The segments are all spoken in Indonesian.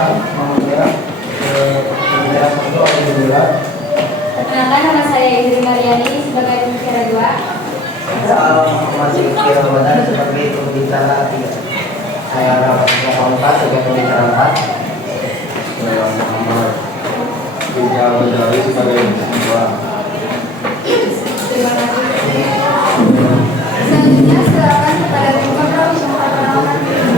perkenalkan nama saya pembicara satu alhamdulillah. Perkenalkan, nama saya Indri Mariani sebagai pembicara 2. Saya masih Kira Ramadan sebagai pembicara 3. Saya Muhammad 4 sebagai pembicara 4. Saya Muhammad Rizal Badawi sebagai pembicara 2. Terima kasih. Selanjutnya silakan kepada tim kontrol untuk memperkenalkan diri.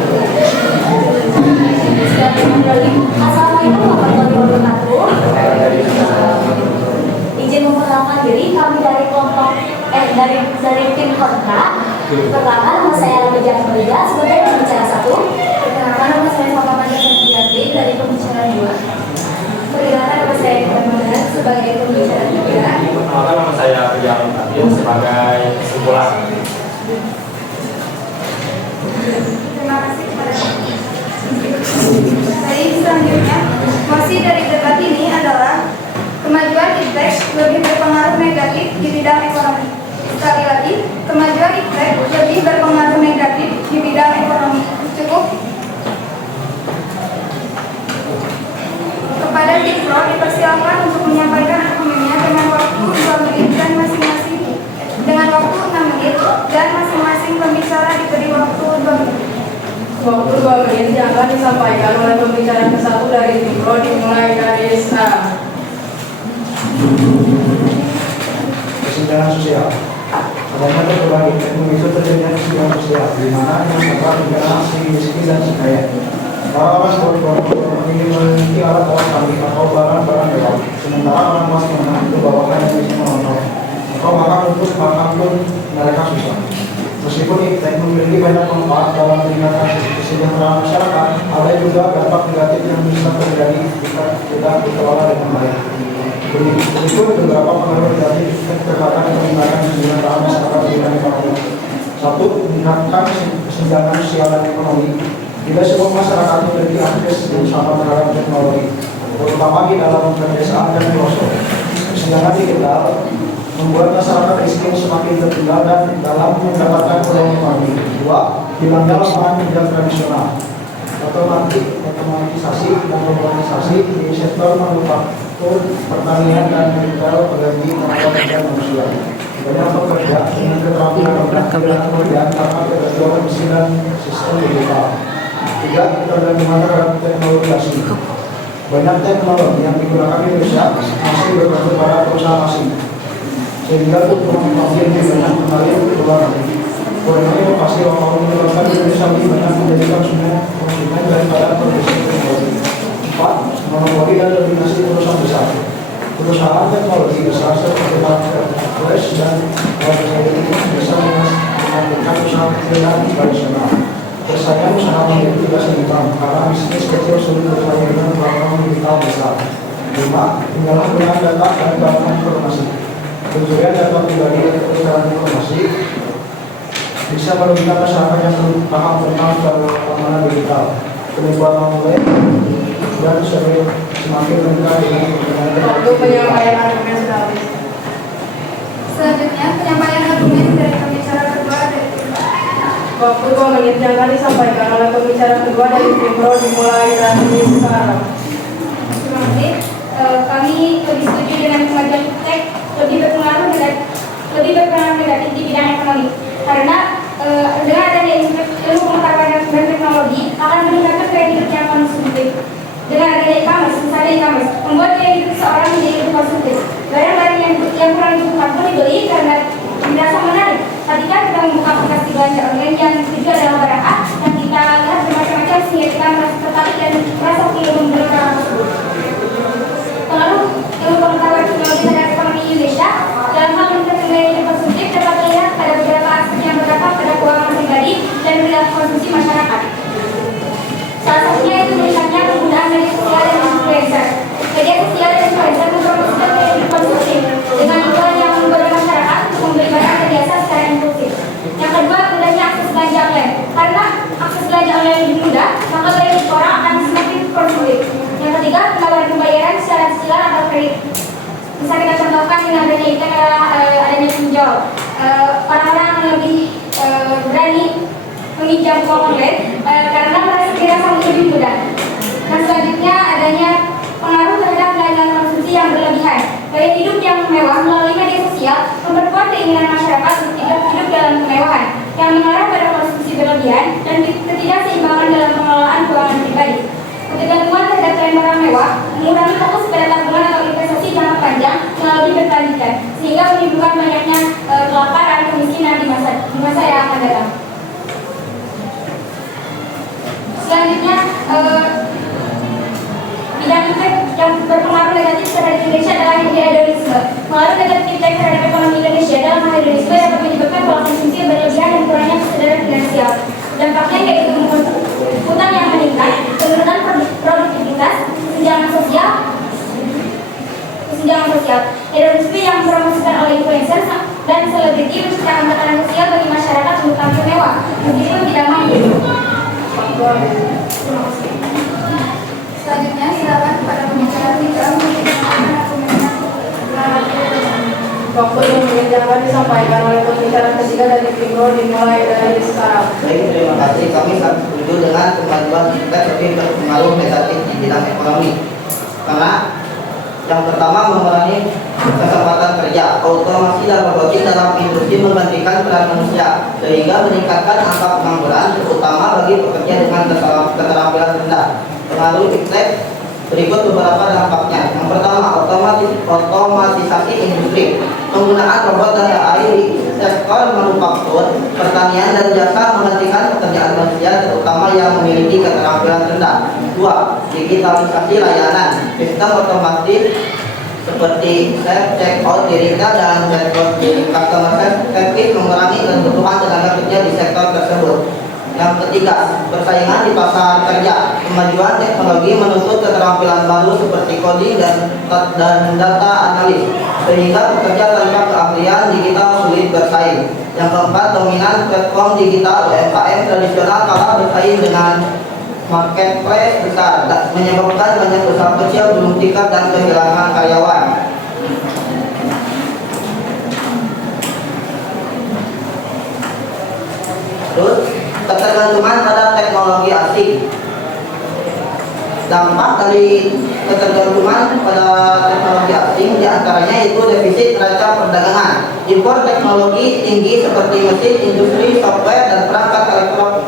Assalamualaikum warahmatullahi wabarakatuh. Izin memperkenalkan diri, kami dari kelompok dari tim kontra. Pertama, nama saya Lamijah Merida sebagai pembicara 1. Perkenalkan, nama saya Fatima Santiati dari pembicara 2. Perkenalkan, nama saya Kemudian sebagai pembicara 3. Perkenalkan, nama saya Rijal Fatin sebagai kesimpulan. Terima kasih kepada Baik, selanjutnya masih dari debat ini adalah kemajuan iptek lebih berpengaruh negatif di bidang ekonomi. Sekali lagi, kemajuan iptek lebih berpengaruh negatif di bidang ekonomi. Cukup. Kepada tim pro dipersilakan untuk menyampaikan argumennya dengan waktu 2 menit dan masing-masing pembicara diberi waktu 2 menit. Waktu 2 menit yang akan disampaikan oleh pembicara ke-1 dari tim pro dimulai dari sekarang. Kesenjangan sosial. Adanya berbagai memicu terjadinya kesenjangan sosial, di mana yang dapat dikenal si miskin dan si kaya. Orang-orang seperti ini memiliki alat-alat canggih atau barang-barang mewah, sementara orang kelas menengah itu bawakan yang bisa menonton. Atau bahkan untuk makan pun mereka susah. Meskipun iptek memiliki banyak manfaat dalam meningkatkan kesejahteraan masyarakat, ada juga dampak negatif yang bisa terjadi jika tidak dikelola dengan baik. Berikut beberapa pengaruh negatif terkait peningkatan kesejahteraan masyarakat di bidang ekonomi. 1. Meningkatkan kesenjangan sosial dan ekonomi. Tidak semua masyarakat memiliki akses yang sama terhadap teknologi, terutama di dalam pedesaan dan pelosok. Kesenjangan digital membuat masyarakat miskin semakin tertinggal dan dalam mendapatkan peluang ekonomi. 2. Hilangnya lapangan kerja tradisional. Otomatisasi dan globalisasi di sektor manufaktur, pertanian dan retail berganti tenaga kerja manusia. Banyak pekerja dengan keterampilan dan kemudian karena ketergantungan mesin dan sistem digital. 3. Ketergantungan terhadap teknologi asing. Banyak teknologi yang digunakan di Indonesia masih bergantung pada perusahaan asing, sehingga kebutuhan lebih banyak kembali ke luar negeri. Karena itu pasti lokal menyebabkan Indonesia lebih banyak menjadi konsumen daripada produksi teknologi. 4. Monopoli dan dominasi perusahaan besar. Perusahaan teknologi besar seperti Flash dan Huawei bisa menghasilkan usaha kecil dan tradisional. Persaingan usaha ini tidak seimbang karena bisnis kecil sulit bersaing dengan platform digital besar. 5. Penyalahgunaan data dan keamanan informasi. Pencurian data pribadi dan kebenaran informasi bisa merugikan masyarakat yang belum paham tentang keamanan digital. Penipuan online dan semakin meningkat dengan Waktu penyampaian argumen sudah habis. Selanjutnya penyampaian argumen dari pembicara kedua dari tim pro. Waktu 2 menit yang akan disampaikan oleh pembicara kedua dari tim pro dimulai dari sekarang. Terima kasih. Kami lebih setuju dengan kemajuan iptek lebih berpengaruh negatif di bidang ekonomi karena dengan adanya ilmu pengetahuan dan teknologi akan meningkatkan gaya hidup yang konsumtif. Dengan adanya e-commerce, misalnya e-commerce membuat gaya hidup seseorang menjadi lebih konsumtif. Barang-barang yang kurang dibutuhkan pun dibeli karena dirasa menarik. Ketika kita membuka aplikasi belanja online yang itu adalah barang A yang kita lihat bermacam-macam sehingga kita merasa tertarik dan merasa ingin membeli barang tersebut. Pengaruh ilmu pengetahuan teknologi terhadap ekonomi Indonesia dalam hal meningkatkan gaya hidup konsumtif dapat dilihat pada beberapa aspek yang berdampak pada keuangan pribadi dan perilaku konsumsi masyarakat. Salah satunya itu meningkatnya penggunaan media sosial dan influencer. Media sosial dan influencer mempromosikan gaya hidup konsumtif dengan tujuan yang menggoda masyarakat untuk membeli barang terbiasa secara impulsif. Yang kedua, mudahnya akses belanja online. Karena akses belanja online lebih mudah, maka gaya hidup orang akan semakin konsumtif. Yang ketiga, penawaran pembayaran secara cicilan atau kredit. Bisa kita contohkan dengan adanya itu adalah adanya pinjol. Orang-orang lebih berani meminjam uang online karena merasa dirasa lebih mudah. Dan selanjutnya Gaya hidup yang mewah melalui media sosial memperkuat keinginan masyarakat untuk hidup dalam kemewahan yang mengarah pada konsumsi berlebihan dan ketidakseimbangan dalam pengelolaan keuangan pribadi. Ketergantungan terhadap tren barang mewah mengurangi fokus pada tabungan atau investasi jangka panjang yang lebih berkelanjutan, sehingga menimbulkan banyaknya kelaparan, kemiskinan di masa yang akan datang. Selanjutnya, bidang efek yang berpengaruh negatif terhadap Indonesia adalah hedonisme. Pengaruh negatif terhadap ekonomi Indonesia dalam hal hedonisme dapat menyebabkan pola konsumsi yang berlebihan dan kurangnya kesadaran finansial. Dampaknya yaitu utang yang meningkat, penurunan produktivitas, kesenjangan sosial, hedonisme yang dipromosikan oleh influencer dan selebriti menciptakan tekanan sosial bagi masyarakat untuk tampil mewah, meskipun tidak mampu. Selanjutnya, silakan kepada pembicara kita Waktu yang menginjakan disampaikan oleh pembicara ketiga dari Timur dimulai dari sekarang. Baik, terima kasih. Kami sangat setuju dengan kemajuan internet lebih berpengaruh negatif di bidang ekonomi. Karena yang pertama mengurangi kesempatan kerja. Otomasi dan robotik dalam industri menggantikan peran manusia sehingga meningkatkan angka pengangguran, terutama bagi pekerja dengan keterampilan rendah. Pengaruh internet berikut beberapa dampaknya. Yang pertama, otomatisasi industri. Penggunaan robot dan AI di sektor manufaktur, pertanian, dan jasa menggantikan pekerjaan manusia, terutama yang memiliki keterampilan rendah. 2. Digitalisasi layanan. Sistem otomatis seperti self checkout di retail dan chatbot di customer service mengurangi kebutuhan tenaga kerja di sektor tersebut. Yang ketiga, persaingan di pasar kerja. Kemajuan teknologi menuntut keterampilan baru seperti coding dan data analis, sehingga pekerja tanpa keahlian digital sulit bersaing. Yang keempat, dominan platform digital UMKM tradisional kalah bersaing dengan marketplace besar, menyebabkan banyak usaha kecil belum tingkat dan kehilangan karyawan. Terus, ketergantungan pada teknologi asing. Dampak dari ketergantungan pada teknologi asing diantaranya itu defisit neraca perdagangan. Impor teknologi tinggi seperti mesin, industri, software, dan perangkat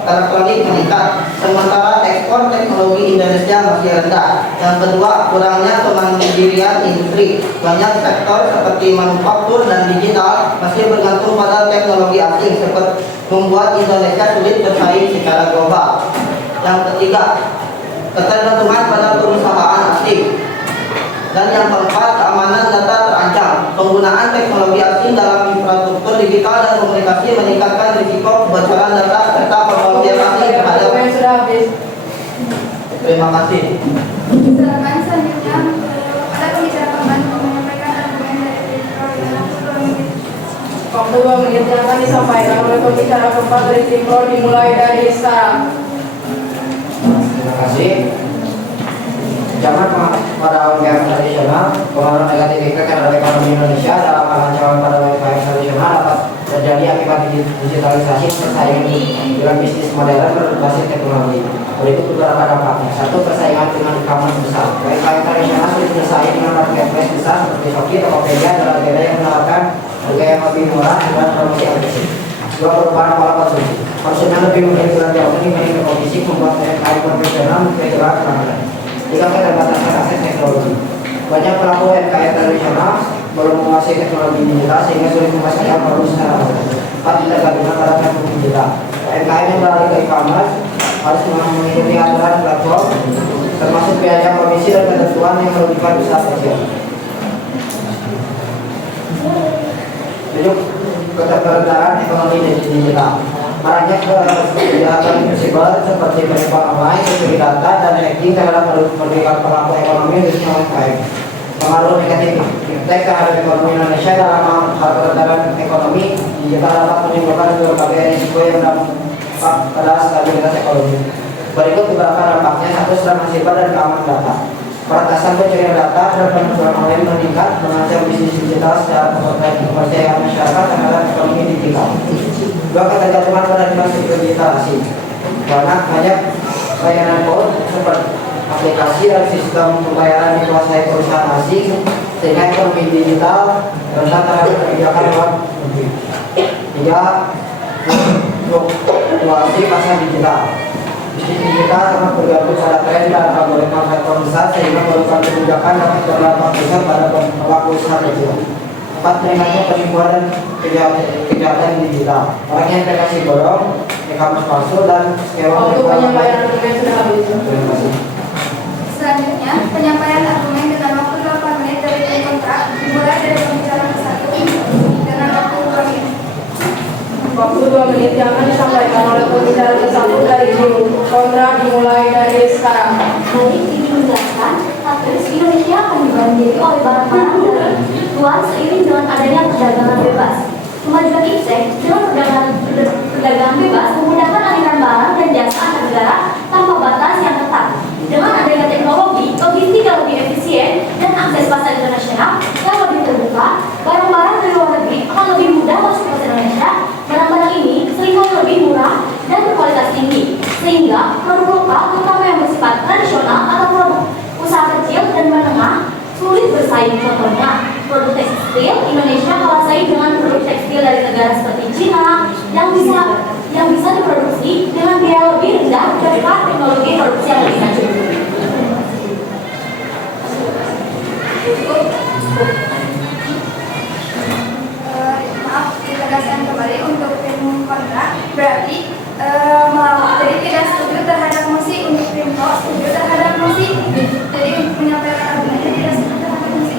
elektronik meningkat, sementara ekspor teknologi Indonesia masih rendah. Yang kedua, kurangnya kemandirian industri. Banyak sektor seperti manufaktur dan digital masih bergantung pada teknologi asing, seperti membuat Indonesia sulit bersaing secara global. Yang ketiga, ketergantungan pada perusahaan asing. Dan yang keempat, keamanan data terancam. Penggunaan teknologi asing dalam infrastruktur digital dan komunikasi meningkatkan risiko kebocoran data serta pemblokiran terhadap. Sudah habis. Terima kasih. Silakan selanjutnya ada pembicara pembantu menyampaikan argumen dari Waktu 2 menit yang akan disampaikan oleh pembicara keempat dari Timur dimulai dari sekarang. Terima kasih. Zaman para UMKM tradisional, pengaruh negatif efek terhadap ekonomi Indonesia dalam ancaman pada UMKM tradisional dapat terjadi akibat digitalisasi persaingan dalam bisnis modern berbasis teknologi. Berikut beberapa dampaknya. 1. Persaingan dengan e-commerce besar. UMKM tradisional sulit bersaing dengan marketplace besar seperti Shopee, Tokopedia, dan lainnya yang menawarkan harga yang lebih murah dan promosi agresif. 2. Perubahan pola konsumsi. Konsumen lebih memilih belanja online dibanding toko fisik, membuat UMKM konvensional menjadi pelanggan. 3. Keterbatasan akses teknologi. Banyak pelaku UMKM tradisional belum menguasai teknologi digital sehingga sulit memasarkan produk secara online. 4. Ketergantungan pada platform digital. UMKM yang beralih ke e-commerce harus mengikuti aturan platform, termasuk biaya komisi dan ketentuan yang merugikan usaha kecil. 7. Ketergantungan ekonomi digital. Maraknya kejahatan invisible seperti penipuan online, mencuri data, dan hacking terhadap merugikan pelaku ekonomi khususnya UMKM. Pengaruh negatif efek terhadap ekonomi Indonesia dalam hal ketegangan ekonomi digital dapat menimbulkan berbagai risiko yang berdampak pada stabilitas ekonomi. Berikut beberapa dampaknya. 1. Serangan siber dan keamanan data. Peretasan pencurian data dan penipuan online meningkat, mengancam bisnis digital secara kepercayaan masyarakat terhadap ekonomi digital. 2. Ketergantungan pada infrastruktur digital asing. Banyak layanan cloud seperti aplikasi dan sistem pembayaran dikuasai perusahaan asing sehingga ekonomi digital rentan terhadap kebijakan luar negeri. 3. Fluktuasi pasar digital. Bisnis digital sangat bergantung pada tren dan algoritma sektor besar sehingga memerlukan kebijakan dapat berdampak besar pada pelaku usaha kecil. 4. Meningkatnya penipuan dan kejahatan digital. Orang yang investasi bodong, e-commerce palsu dan skema Waktu penyampaian argumen sudah habis. Terima kasih. Selanjutnya, penyampaian argumen dengan waktu 8 menit dari tim kontrak dimulai dari pembicaraan ke-1 dengan waktu 2 menit. Waktu 2 menit yang akan disampaikan oleh pembicara ke-1 dari tim kontrak dimulai dari sekarang. Baik, ini menjelaskan aktivitas Indonesia akan dibanjiri oleh barang-barang dari luar seiring dengan adanya perdagangan bebas. Kemajuan IPSEC dengan perdagangan bebas memudahkan aliran barang dan jasa antar negara tanpa batas yang ketat. Dengan adanya teknologi, logistik yang lebih efisien, dan akses pasar internasional yang lebih terbuka, barang-barang dari luar negeri akan lebih mudah masuk ke Indonesia. Barang-barang ini seringkali lebih murah dan berkualitas tinggi, sehingga produk lokal, terutama yang bersifat tradisional atau produk usaha kecil dan menengah, sulit bersaing. Contohnya, produk tekstil Indonesia kalah saing dengan produk tekstil dari negara seperti Cina yang bisa diproduksi dengan biaya lebih rendah berkat teknologi produksi yang lebih maju. Maaf, ditegaskan kembali untuk tim kontrak berarti jadi tidak setuju terhadap mosi untuk tim pro, setuju terhadap mosi. Jadi menyampaikan argumennya tidak setuju terhadap mosi.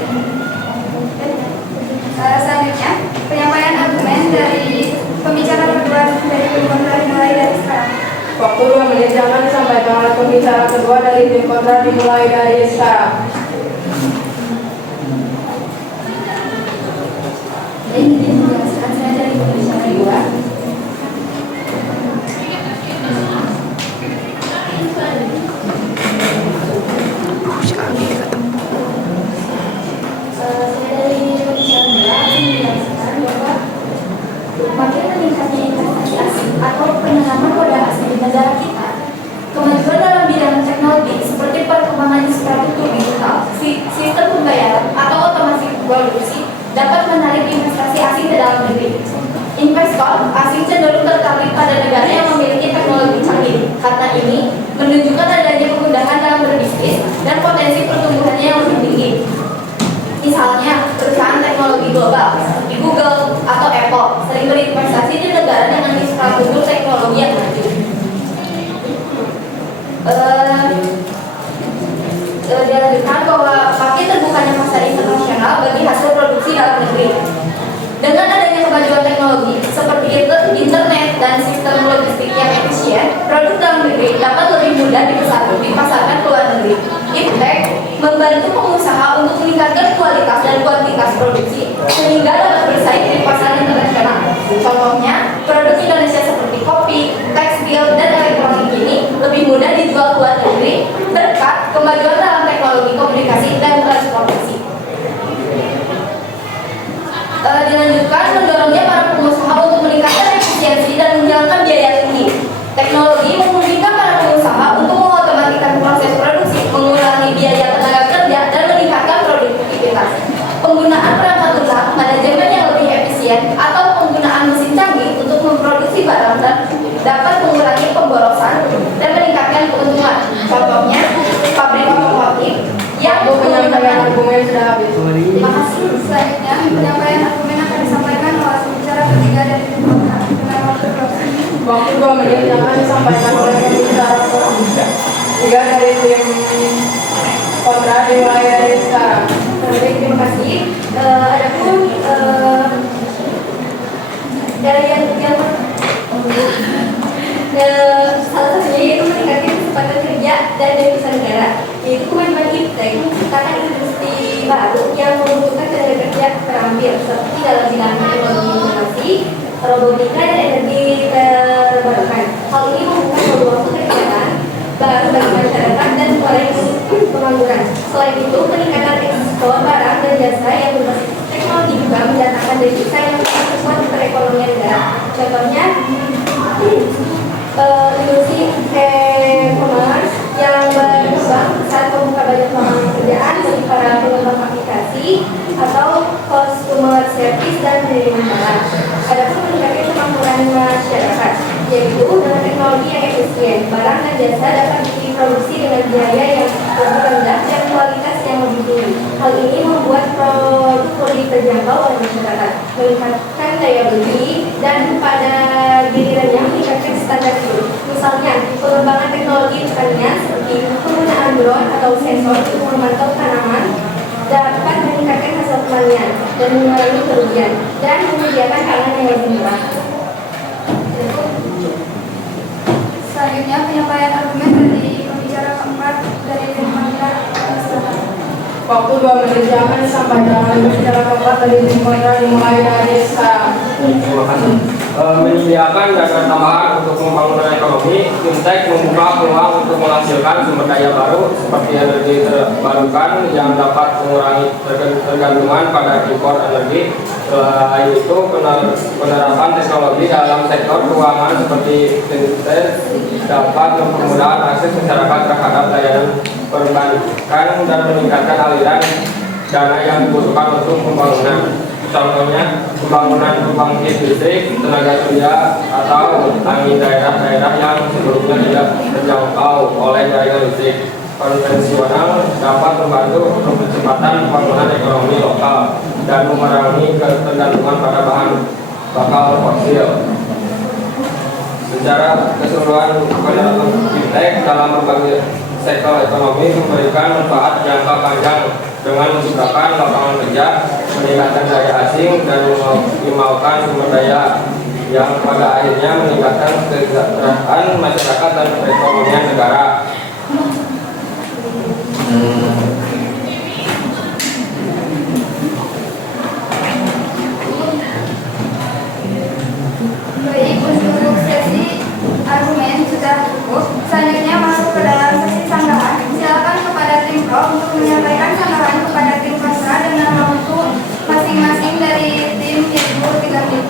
Selanjutnya, penyampaian argumen dari pembicara kedua dari tim kontrak dimulai dari sekarang. Waktu 2 menit yang akan disampaikan oleh pembicara kedua dari tim kontrak dimulai dari sekarang. Jadi ini menjelaskan saya dari pembicara kedua. Makin meningkatnya investasi asing atau penanaman modal asing di negara kita, kemajuan dalam bidang teknologi seperti perkembangan infrastruktur digital, sistem pembayaran atau otomasi produksi dapat menarik investasi asing ke dalam negeri. Investor asing cenderung tertarik pada negara yang memiliki teknologi canggih. Karena ini menunjukkan adanya kemudahan dalam berbisnis dan potensi pertumbuhannya yang lebih tinggi. Misalnya, perusahaan teknologi global seperti Google atau Apple sering berinvestasi di negara dengan infrastruktur teknologi yang maju. Dilanjutkan bahwa makin terbukanya pasar internasional bagi hasil produksi dalam negeri. Dengan adanya kemajuan teknologi seperti internet dan sistem logistik yang efisien, produk dalam negeri dapat lebih mudah dipasarkan ke luar negeri. Iptek membantu pengusaha untuk meningkatkan kualitas dan kuantitas produksi sehingga dapat bersaing di pasar internasional. Contohnya, produk Indonesia seperti kopi, tekstil, dan elektronik ini lebih mudah dijual ke luar negeri berkat kemajuan dalam teknologi komunikasi dan transportasi. Dilanjutkan mendorongnya para pengusaha untuk meningkatkan efisiensi dan menghilangkan biaya tinggi. Teknologi memungkinkan para pengusaha untuk mengotomatiskan proses produksi, mengurangi biaya tenaga kerja, dan meningkatkan produktivitas. Penggunaan perangkat lunak, manajemen yang lebih efisien, atau penggunaan mesin canggih untuk memproduksi barang dan dapat mengurangi pemborosan dan meningkatkan keuntungan. Contohnya, pabrik otomotif yang Penyampaian argumen sudah habis. Terima kasih. Selanjutnya, penyampaian argumen akan disampaikan oleh pembicara ketiga dari tim kontrak dengan waktu 2 menit. Waktu 2 menit yang akan disampaikan oleh pembicara ketiga dari tim kontrak dimulai dari sekarang. Baik, terima kasih. Adapun dari yang salah satunya yaitu meningkatkan kecepatan kerja dan devisa negara, yaitu kemajuan iptek menciptakan industri baru yang membutuhkan tenaga kerja terampil seperti dalam bidang teknologi informasi, robotika, dan energi terbarukan. Hal ini membuka peluang pekerjaan baru bagi masyarakat dan mengurangi pengangguran. Selain itu, peningkatan ekspor barang dan jasa yang berbasis teknologi juga mendatangkan devisa yang memperkuat perekonomian negara. Contohnya, industri e-commerce yang berkembang saat membuka banyak lapangan pekerjaan bagi para pengembang aplikasi jasa dapat diproduksi dengan biaya yang lebih rendah dan kualitas yang lebih tinggi. Hal ini membuat produk lebih terjangkau oleh masyarakat, meningkatkan daya beli, dan pada gilirannya meningkatkan standar hidup. Misalnya, pengembangan teknologi pertanian seperti penggunaan drone atau sensor untuk memantau tanaman dapat meningkatkan hasil pertanian dan mengurangi kerugian dan menyediakan pangan yang lebih murah. Selanjutnya penyampaian argumen dari pembicara keempat dari Demokrat. Waktu 2 menit akan disampaikan oleh pembicara keempat dari Demokrat dimulai dari sekarang. Terima kasih. Menyediakan dana tambahan untuk pembangunan ekonomi, fintech membuka peluang untuk menghasilkan sumber daya baru seperti energi terbarukan yang dapat mengurangi tergantungan pada impor energi. Selain itu, penerapan teknologi dalam sektor keuangan seperti fintech dapat mempermudah akses masyarakat terhadap layanan perbankan dan meningkatkan aliran dana yang dibutuhkan untuk pembangunan. Contohnya, pembangunan pembangkit listrik, tenaga surya, atau angin daerah-daerah yang sebelumnya tidak terjangkau oleh jaringan listrik konvensional dapat membantu percepatan pembangunan ekonomi lokal dan mengurangi ketergantungan pada bahan bakar fosil. Secara keseluruhan, penerapan fintech dalam berbagai sektor ekonomi memberikan manfaat jangka panjang dengan menciptakan lapangan kerja, meningkatkan daya asing, dan mengoptimalkan sumber daya yang pada akhirnya meningkatkan kesejahteraan masyarakat dan perekonomian negara. Baik, untuk sesi argumen sudah cukup. Selanjutnya masuk ke dalam sesi sanggahan. Silakan kepada tim pro untuk menyampaikan sanggahan kepada tim kontra dengan waktu masing-masing dari tim yaitu 3 menit.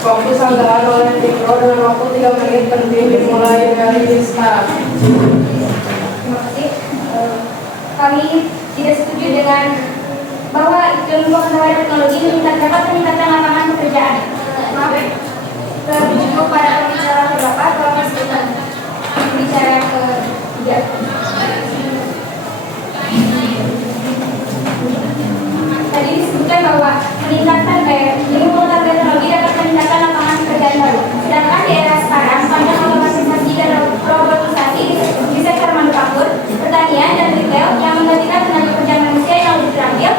Waktu sanggahan oleh tim pro dengan waktu 3 menit penting dimulai dari sekarang. Terima kasih. Kami tidak setuju dengan bahwa ilmu pengetahuan teknologi dapat meningkatkan lapangan pekerjaan. Maaf, berbicara pada pembicara keberapa atau pembicara ketiga? Tadi disebutkan bahwa meningkatkan ilmu pengetahuan teknologi dapat meningkatkan lapangan pekerjaan baru. Sedangkan di era sekarang, panjang otomatisasi dan robotisasi di sektor manufaktur, pertanian, dan retail yang menggantikan tenaga kerja manusia yang lebih terampil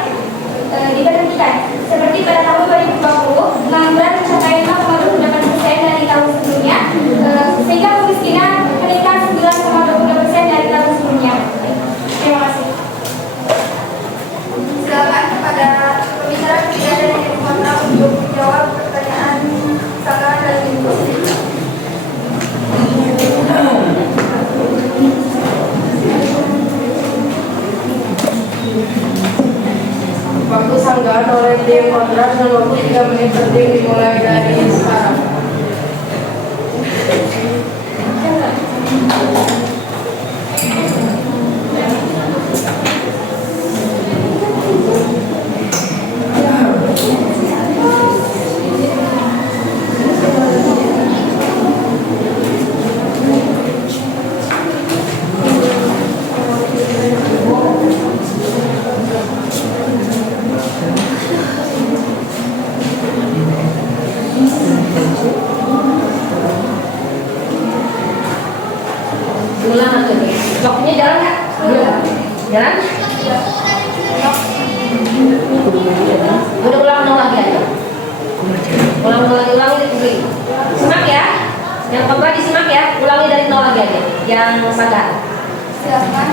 diberhentikan. Seperti pada tahun 2020, pengangguran mencapai 0,28% dari tahun sebelumnya, sehingga kemiskinan meningkat 9,22% dari tahun sebelumnya. Terima kasih. Silakan kepada pembicara ketiga dari tim kontra untuk menjawab pertanyaan sanggahan dari tim pro. Waktu sanggahan oleh tim kontra dengan waktu 3 menit penting dimulai dari sekarang. Ulang atau waktunya jalan nggak? Jalan? Udah ulang lagi aja. Ulangi lagi. Simak ya. Yang kontra disimak ya. Ulangi dari 0 lagi aja. Yang sadar. Silakan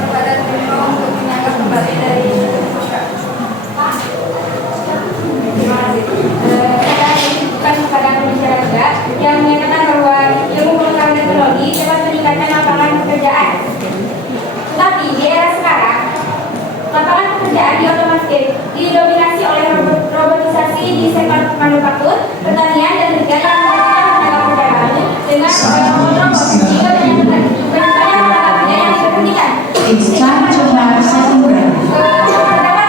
kepada tim pro untuk menyanggah kembali dari kontra. Terima kasih. Saya bukan kepada pembicara juga yang menyatakan bahwa ilmu pengetahuan teknologi dapat meningkatkan lapangan pekerjaan. Tetapi di era sekarang, lapangan pekerjaan didominasi oleh robotisasi di sektor manufaktur, pertanian, dan retail yang menggunakan tenaga kerja baru dengan robot sehingga banyak tenaga kerja yang diberhentikan. Terdapat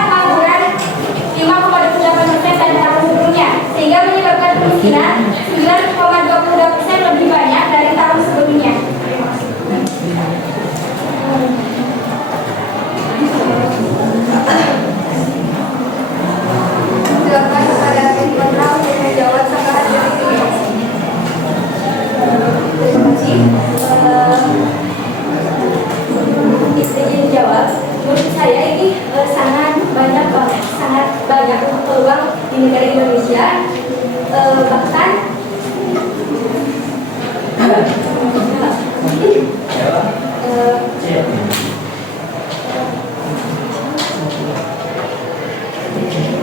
pengangguran 5,28% dari tahun sebelumnya, sehingga menyebabkan kemiskinan 9,22% lebih banyak dari tahun sebelumnya. Terima kasih. menurut saya ini sangat banyak peluang di negara Indonesia, bahkan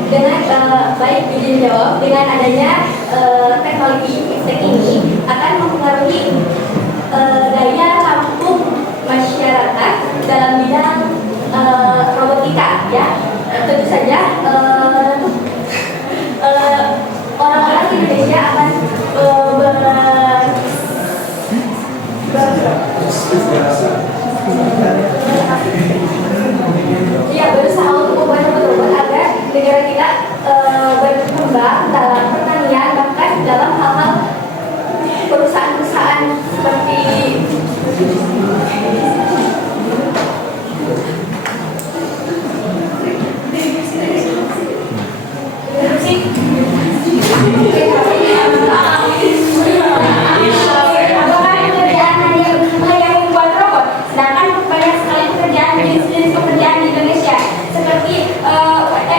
dengan baik dijawab dengan adanya teknologi iptek ini akan mempengaruhi daya tampung masyarakat dalam bidang robotika, ya. Tentu saja orang-orang di Indonesia akan berusaha untuk membuat robot-robot agar negara kita berkembang dalam pertanian, bahkan dalam hal-hal perusahaan-perusahaan seperti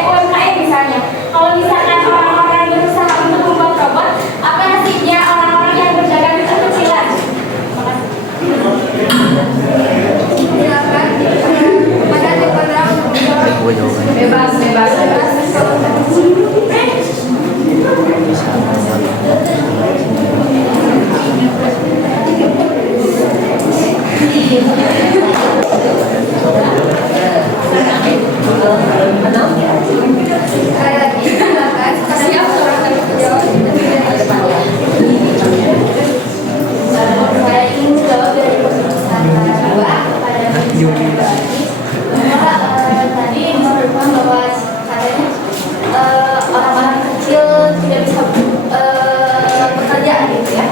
UMKM misalnya. Kalau misalkan orang-orang berusaha untuk membuat robot, apa nasibnya orang-orang yang berdagang kecil-kecilan? Silakan. Ada program bebas. Orang-orang kecil tidak bisa bekerja gitu ya.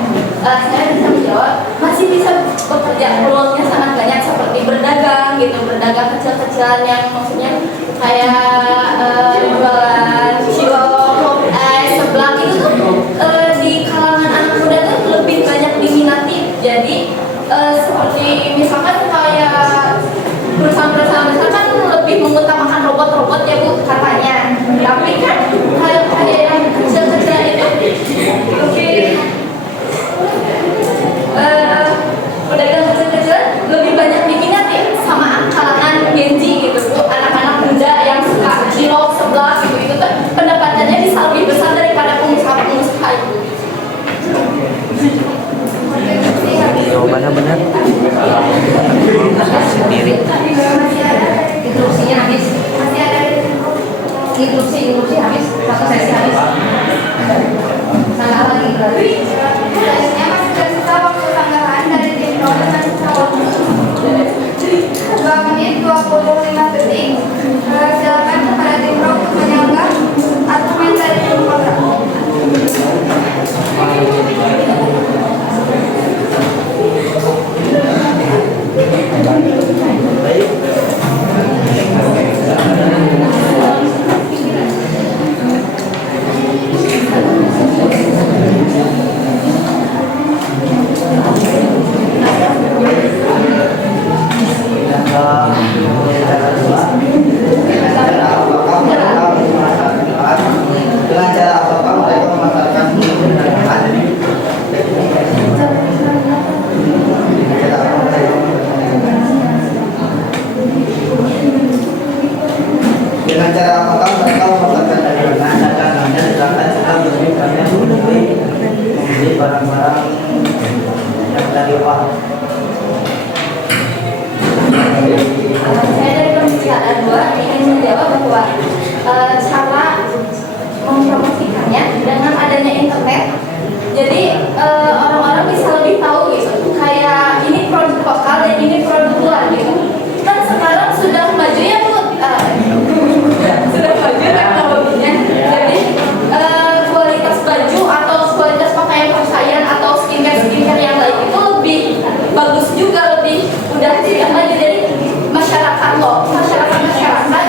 Saya bisa menjawab masih bisa bekerja, peluangnya sangat banyak seperti berdagang gitu, berdagang kecil-kecilan yang maksudnya kayak jualan cilok, seblak itu tuh di kalangan anak muda tuh lebih banyak diminati. Jadi seperti misalkan kayak perusahaan-perusahaan besar kan lebih mengutamakan robot-robot ya Bu katanya. Tapi kan kayak yang kecil-kecilan itu lebih pedagang kecil-kecilan lebih banyak diminati sama kalangan Gen Z gitu Bu. Anak-anak muda yang suka cilok, seblak gitu itu tuh pendapatannya bisa lebih besar daripada pengusaha-pengusaha itu. Jawabannya benar. Sendiri. Instruksinya habis. Masih ada instruksi habis. Satu sesi habis. Salah lagi berarti. Selanjutnya masih tersisa waktu tambahan dari tim Robot dan Pesawat 2 menit 25 detik. Silakan kepada tim Robot menyanggah argumen dari tim kontra. Dengan cara apakah mereka memasarkan dagangannya sedangkan kita lebih banyak membeli barang-barang yang dari luar. Saya dari pembicaraan 2 ingin menjawab bahwa cara mempromosikannya dengan adanya internet, jadi orang-orang bisa lebih tahu gitu, kayak ini produk lokal dan ini produk luar gitu. Kan sekarang sudah maju ya Bu, sudah maju teknologinya, jadi kualitas baju atau kualitas pakaian atau skincare yang lain itu lebih bagus juga, lebih mudah tidak maju. Jadi masyarakat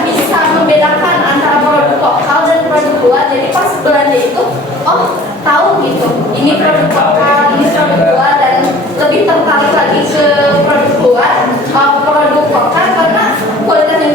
bisa membedakan antara produk lokal dan produk luar. Jadi pas belanja itu, oh tahu gitu, ini produk lokal, ini produk luar, dan lebih tertarik lagi ke produk luar, produk lokal karena kualitasnya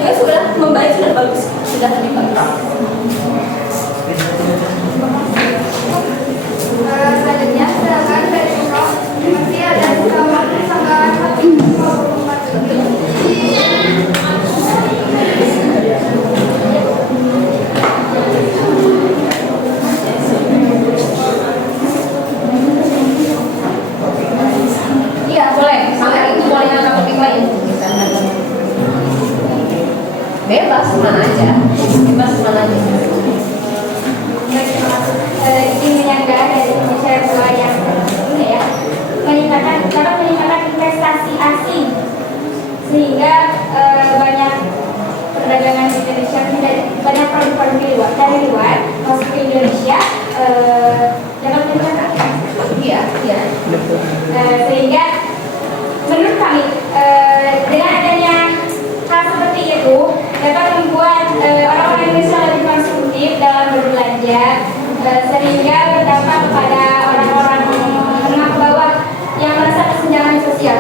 Bebas mana aja. Bebas mana aja. Izin menyangga dari Indonesia dua yang ini ya dapat meningkatkan investasi asing sehingga banyak perdagangan di Indonesia banyak produk-produk dari luar masuk ke Indonesia dapat meningkatkan Iya. sehingga menurut kami dengan adanya hal seperti itu dapat membuat orang-orang Indonesia lebih konsumtif dalam berbelanja sehingga berdampak kepada orang-orang menengah ke bawah yang merasa kesenjangan sosial.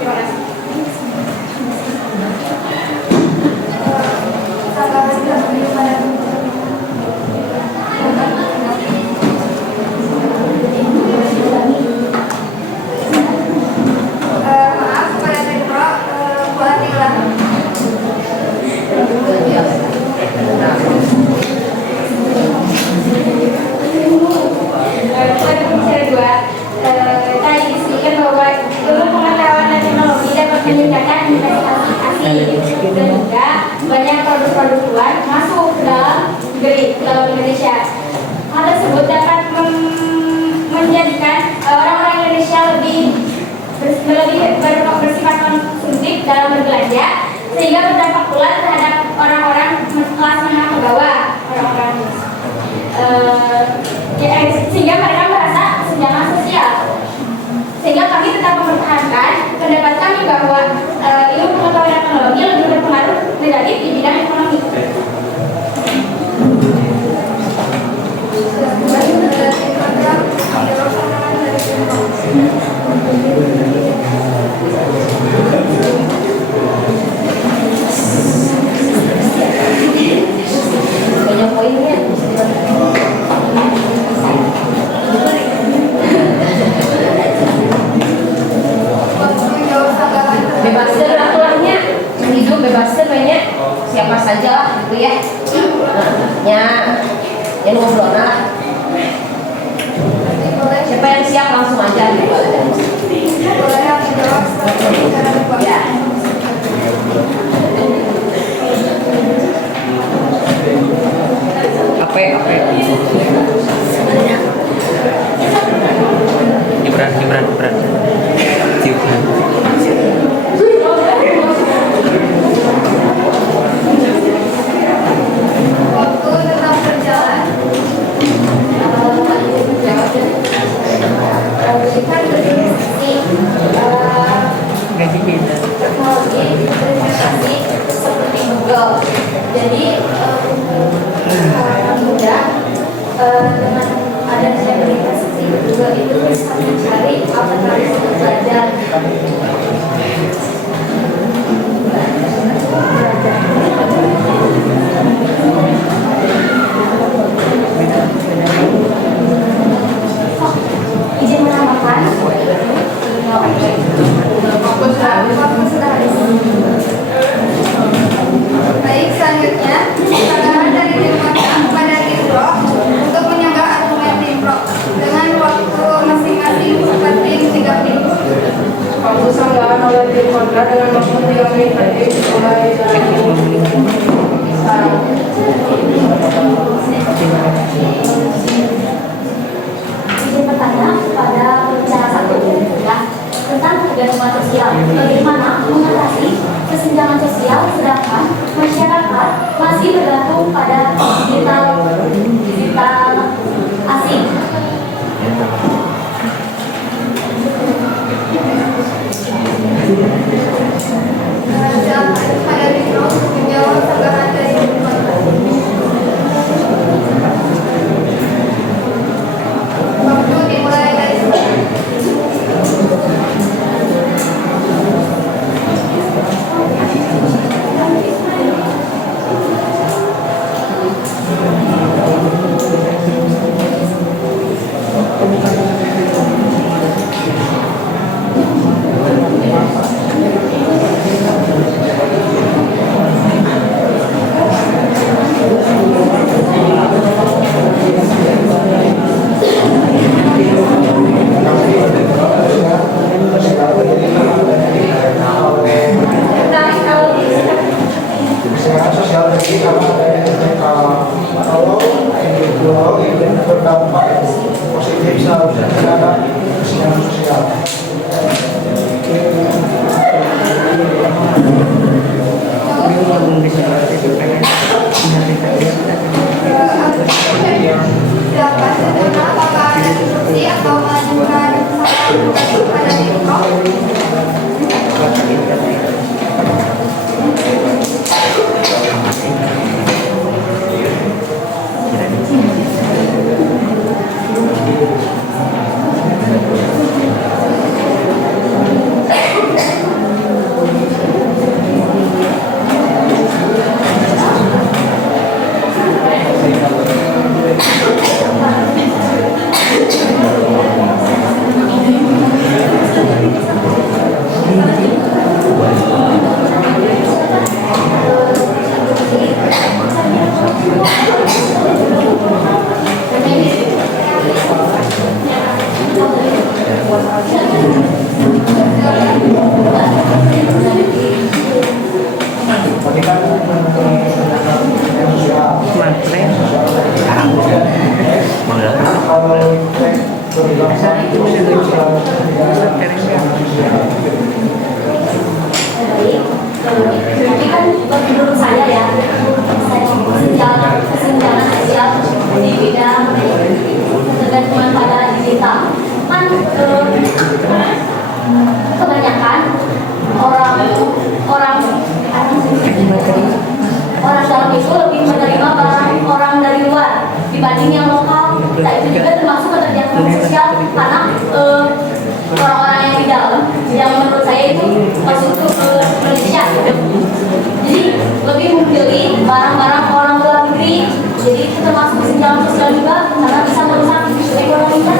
Terima kasih. Maaf kepada Petro, buatilah. Pada pembicara dua, tadi disebutkan bahwa ilmu pengetahuan dan teknologi dapat meningkatkan investasi asing sehingga banyak produk-produk luar masuk ke dalam Indonesia. Hal tersebut dapat menjadikan orang-orang Indonesia lebih bersifat konsumtif dalam berbelanja sehingga berdampak pula terhadap orang-orang kelas menengah ke bawah sehingga mereka merasa kesenjangan sosial. Sehingga kami tetap mempertahankan pendapat kami bahwa ilmu pengetahuan dan teknologi lebih berpengaruh negatif di bidang ekonomi. Banyak poinnya. Bebaskan aturannya, hidup bebaskan banyak siapa saja lah gitu ya. Ya ngobrol lah. Siapa yang siap langsung aja gitu. Ya. Apa? Gibran. Waktu tetap berjalan. Berikan berinvestasi teknologi berinvestasi seperti Google. Jadi orang muda dengan adanya berinvestasi di Google itu bisa mencari alternatif untuk belajar. Izin menambahkan. Waktu sudah habis. Baik, selanjutnya tanggapan dari tim Kontra kepada tim Pro untuk menyanggah argumen tim Pro dengan waktu masing-masing seperti 3 menit. Waktu sanggahan oleh tim kontra dengan waktu 3 menit tadi mulai dari sekarang. Izin bertanya kepada pembicara satu ya, tentang kegantungan sosial. Bagaimana mengatasi kesenjangan sosial sedangkan masyarakat masih bergantung pada digital asing. Silakan pada tim Pro untuk menjawab sanggahan dari tim Kontra. Waktu dimulai dari sekarang. ini kan yang sosial. Kalau impact berbangsa itu Tapi kan menurut saya ya, kesenjangan sosial di bidang ketergantungan pada digital kan kebanyakan orang dalam itu lebih menerima barang orang dari luar dibanding yang lokal. Nah itu juga termasuk ketergantungan sosial karena orang-orang yang di dalam yang menurut saya itu masuk ke Indonesia gitu. Jadi lebih membeli barang-barang orang luar negeri. Jadi itu termasuk kesenjangan sosial juga karena bisa merusak ekonominya.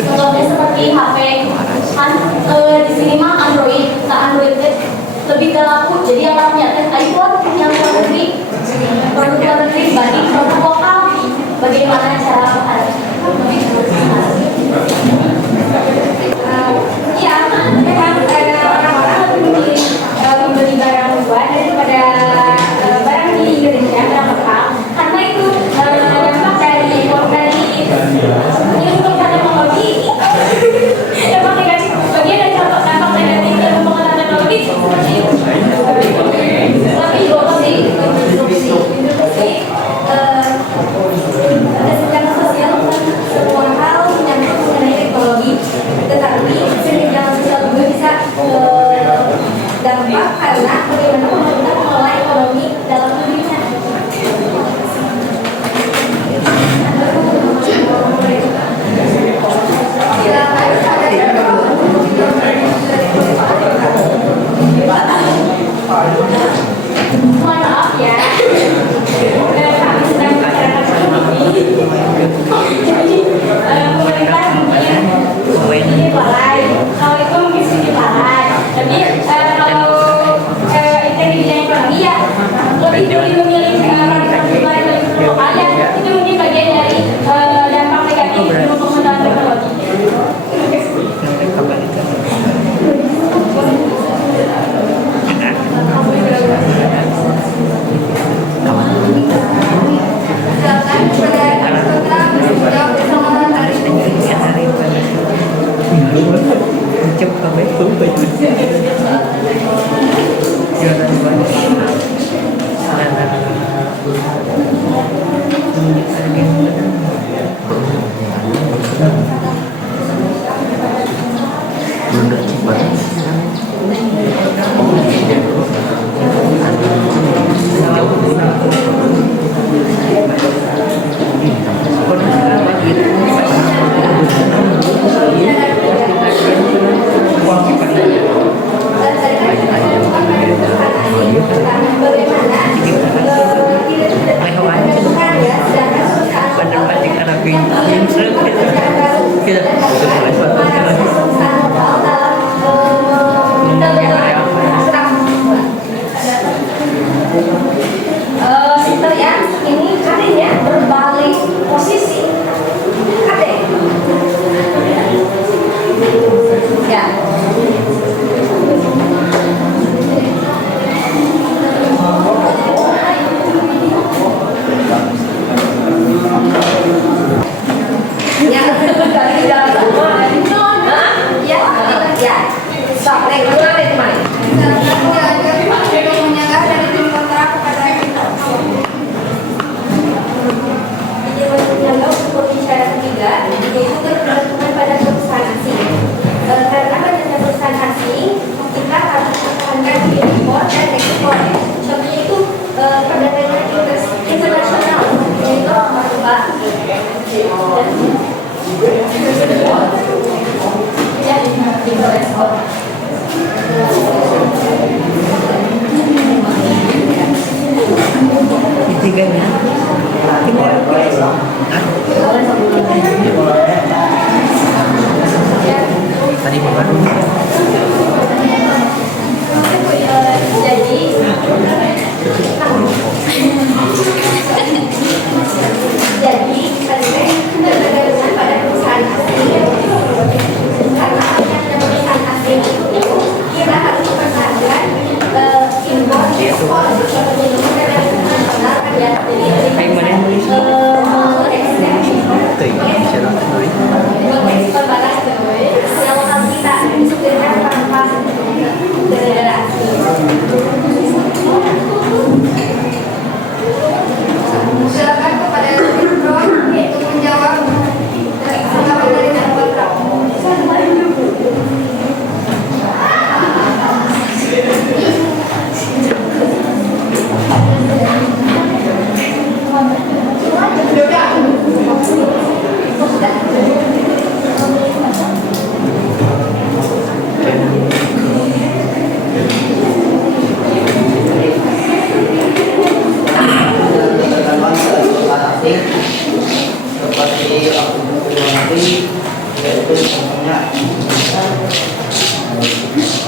Contohnya seperti HP kan di sini mah Android, lebih ke laku. Jadi yang orang punya iPhone yang luar negeri, produk luar negeri dibanding produk lokal. Bagaimana cara Ya, memang orang-orang lebih memilih membeli barang luar daripada barang di Indonesia, barang lokal. Karena itu dampak dari untuk teknologi. Dampak negatif, bagian dari dampak negatif dari penggunaan teknologi seperti itu. Tapi juga sih, kesenjangan sosial bukan semua hal menyangkut mengenai teknologi, tetapi kesenjangan sosial juga bisa dampak karena bagaimana pemerintah mengelola ekonomi dalam negerinya. Mohon maaf ya, kami sedang bicarakan ekonomi. Jadi pemerintah mungkin ini balai, kalau itu mungkin sini balai. Tapi kalau Kayak mana yang nulis? Tuh, siapa nulis? Silakan kepada Bro untuk menjawab tanggapan dari dan kontra. Seperti aku nanti yaitu semuanya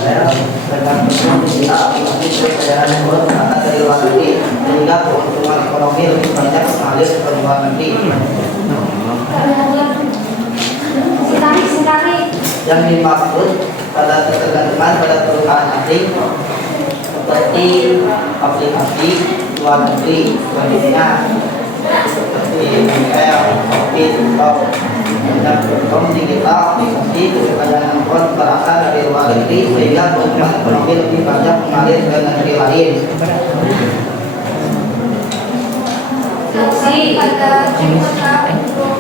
saya sedang berusaha aplikasi perjalanan yang berasal dari luar negeri sehingga keuntungan ekonomi lebih banyak mengalir ke luar negeri. Yang dimaksud pada ketergantungan pada perusahaan asing seperti aplikasi luar negeri selanjutnya seperti email, Shopee, TikTok, dan digital aplikasi perjalanan berasal dari luar negeri sehingga keuntungan ekonomi lebih banyak mengalir ke negeri lain. Pada kontra untuk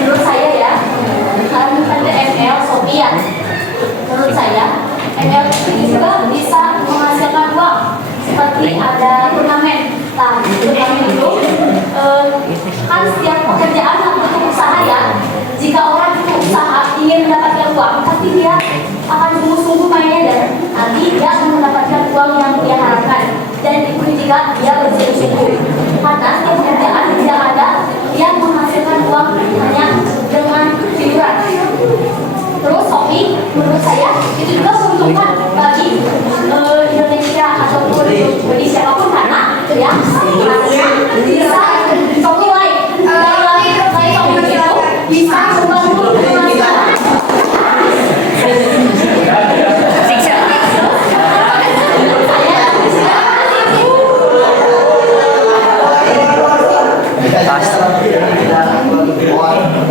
menurut saya ya, kan ada ML Shopee ya. Menurut saya ML itu juga bisa menghasilkan uang seperti ada turnamen. Nah, turnamen itu kan setiap pekerjaan untuk usaha ya. Jika orang itu usaha ingin mendapatkan uang, pasti dia akan sungguh-sungguh mainnya dan nanti dia akan mendapatkan uang yang dia harapkan. Dan itu jika dia bersungguh-sungguh. Karena setiap pekerjaan tidak ada yang menghasilkan uang hanya dengan hiburan. Terus Shopee menurut saya itu juga menguntungkan bagi Indonesia ataupun bagi siapapun karena ya bisa Shopee lain dari Shopee itu bisa membantu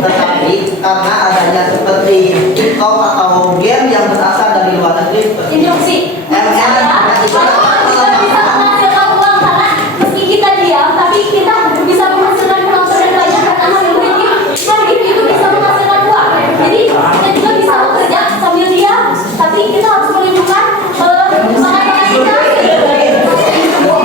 tetapi karena adanya seperti TikTok atau game yang berasal dari luar negeri instruksi. ML Kita bisa menghasilkan uang karena meski kita diam, tapi kita bisa menghasilkan penonton yang banyak karena memiliki game itu bisa menghasilkan uang. Jadi kita juga bisa bekerja sambil diam, tapi kita harus melindungi bakat-bakat kita.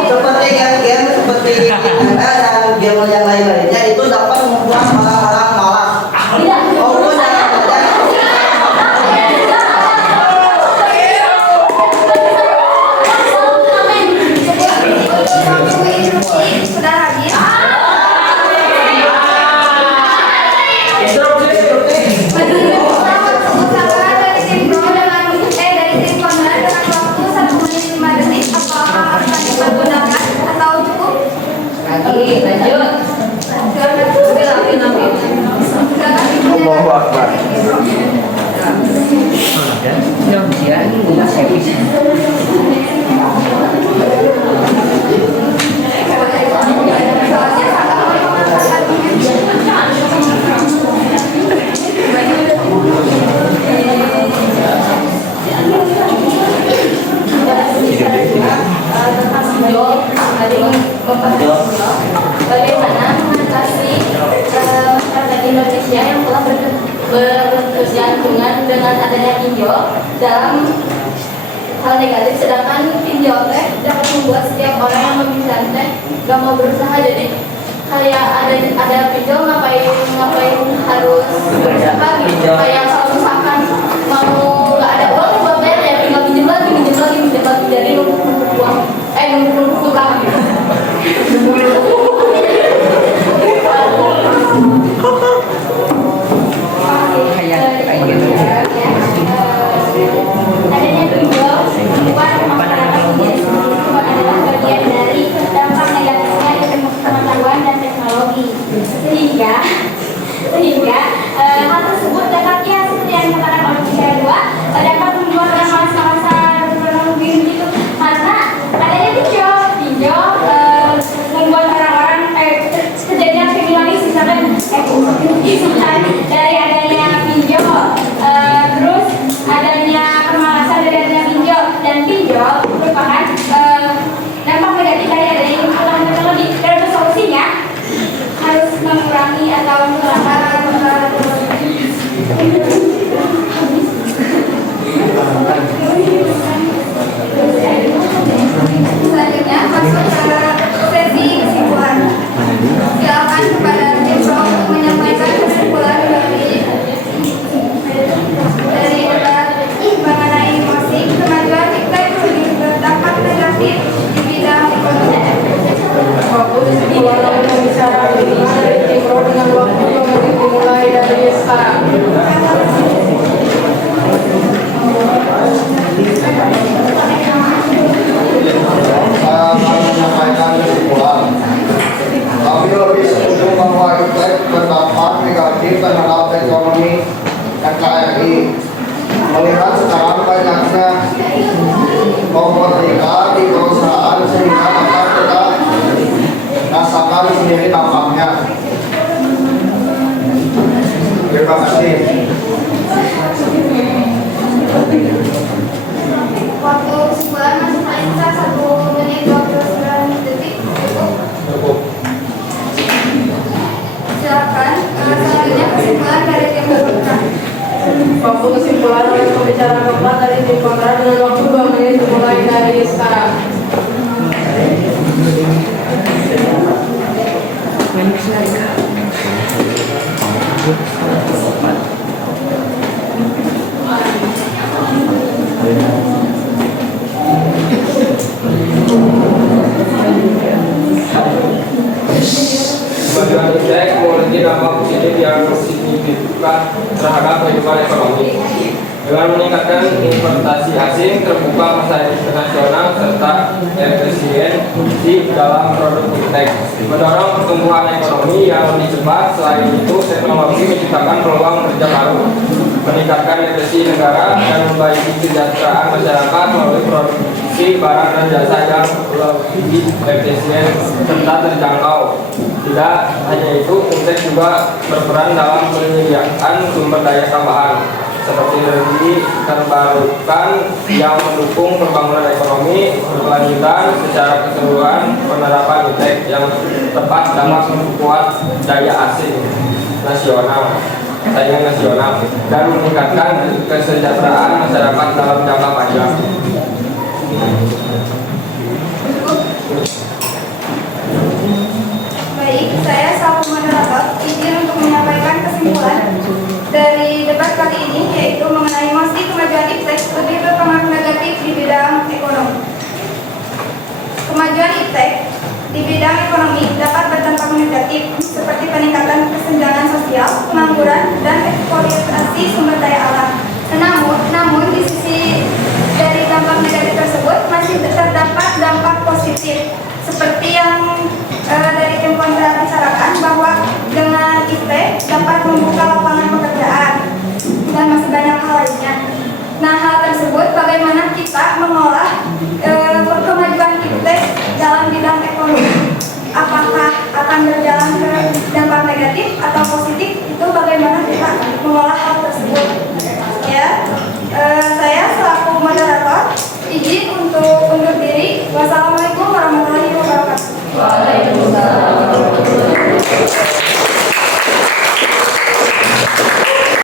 seperti game seperti ML dan game yang lain-lainnya itu dapat membuat orang-orang malas. Tidak, menurut saya sudah habis. Usaha dari tim Bro dengan dari tim kontra dengan waktu 1 menit 5 detik. Apakah akan dipergunakan atau cukup? Lanjut. Silakan. dengan adanya pinjol dalam hal negatif, sedangkan pinjol dapat membuat setiap orang yang meminjam gak mau berusaha. Jadi kayak ada pinjol ngapain harus berusaha gitu, kayak kalau misalkan mau nggak ada uang buat bayar ya tinggal pinjam lagi, jadi numpuk uang numpuk utang gitu. Adanya pinjol membuat masyarakat menjadi semakin adalah bagian dari dampak negatifnya ilmu pengetahuan dan teknologi, sehingga hal tersebut dapat seperti yang dikatakan oleh Bicara 2 dapat membuat orang malas-malasan berburu gitu, karena adanya pinjol membuat orang-orang kejadian kriminalis misalkan dari adanya pinjol, terus adanya kemalasan dari adanya pinjol, dan pinjol merupakan dampak negatif dari adanya ilmu pengetahuan teknologi. Dan untuk solusinya harus mengurangi atau selanjutnya masuk ke sesi kesimpulan. Silakan kepada tim pro untuk menyampaikan kesimpulan dari debat mengenai emosi kemajuan iklim berdampak negatif di bidang ekonomi. Kesimpulan pembicaraan ini dari tim pro dengan waktu 2 menit dimulai dari sekarang. Saya akan menyampaikan kesimpulan. Kami lebih setuju bahwa ITEK berdampak negatif terhadap ekonomi NKRI. Melihat sekarang banyaknya komodita di perusahaan sehingga dapat kita rasakan sendiri dampaknya. Terima kasih. Waktu kesimpulan masuk Pak Indra 1 menit 29 detik cukup. Silakan. Selanjutnya kesimpulan dari tim kontra. Waktu kesimpulan oleh pembicara keempat dari tim kontra dengan waktu 2 menit dimulai dari sekarang. Kemajuan ITEK memiliki dampak positif yang signifikan terhadap kehidupan ekonomi dengan meningkatkan investasi asing, terbuka pasar internasional, serta efisiensi dalam produk ITEK, mendorong pertumbuhan ekonomi yang lebih cepat. Selain itu, teknologi menciptakan peluang kerja baru, meningkatkan efisiensi negara, dan memperbaiki kesejahteraan masyarakat melalui produksi barang dan jasa yang lebih efisien serta terjangkau. Tidak hanya itu, ITEK juga berperan dalam penyediaan sumber daya tambahan seperti energi terbarukan yang mendukung pembangunan ekonomi berkelanjutan. Secara keseluruhan, penerapan ITEK yang tepat dapat memperkuat daya saing nasional dan meningkatkan kesejahteraan masyarakat dalam jangka panjang. Baik, saya selaku moderator izin untuk menyampaikan kesimpulan dari debat kali ini, yaitu mengenai mosi kemajuan ITEK lebih berpengaruh negatif di bidang ekonomi. Kemajuan ITEK di bidang ekonomi dapat berdampak negatif seperti peningkatan kesenjangan sosial, pengangguran, dan eksploitasi sumber daya alam. Namun di sisi dari dampak negatif tersebut masih terdapat dampak positif seperti yang dari tim kontra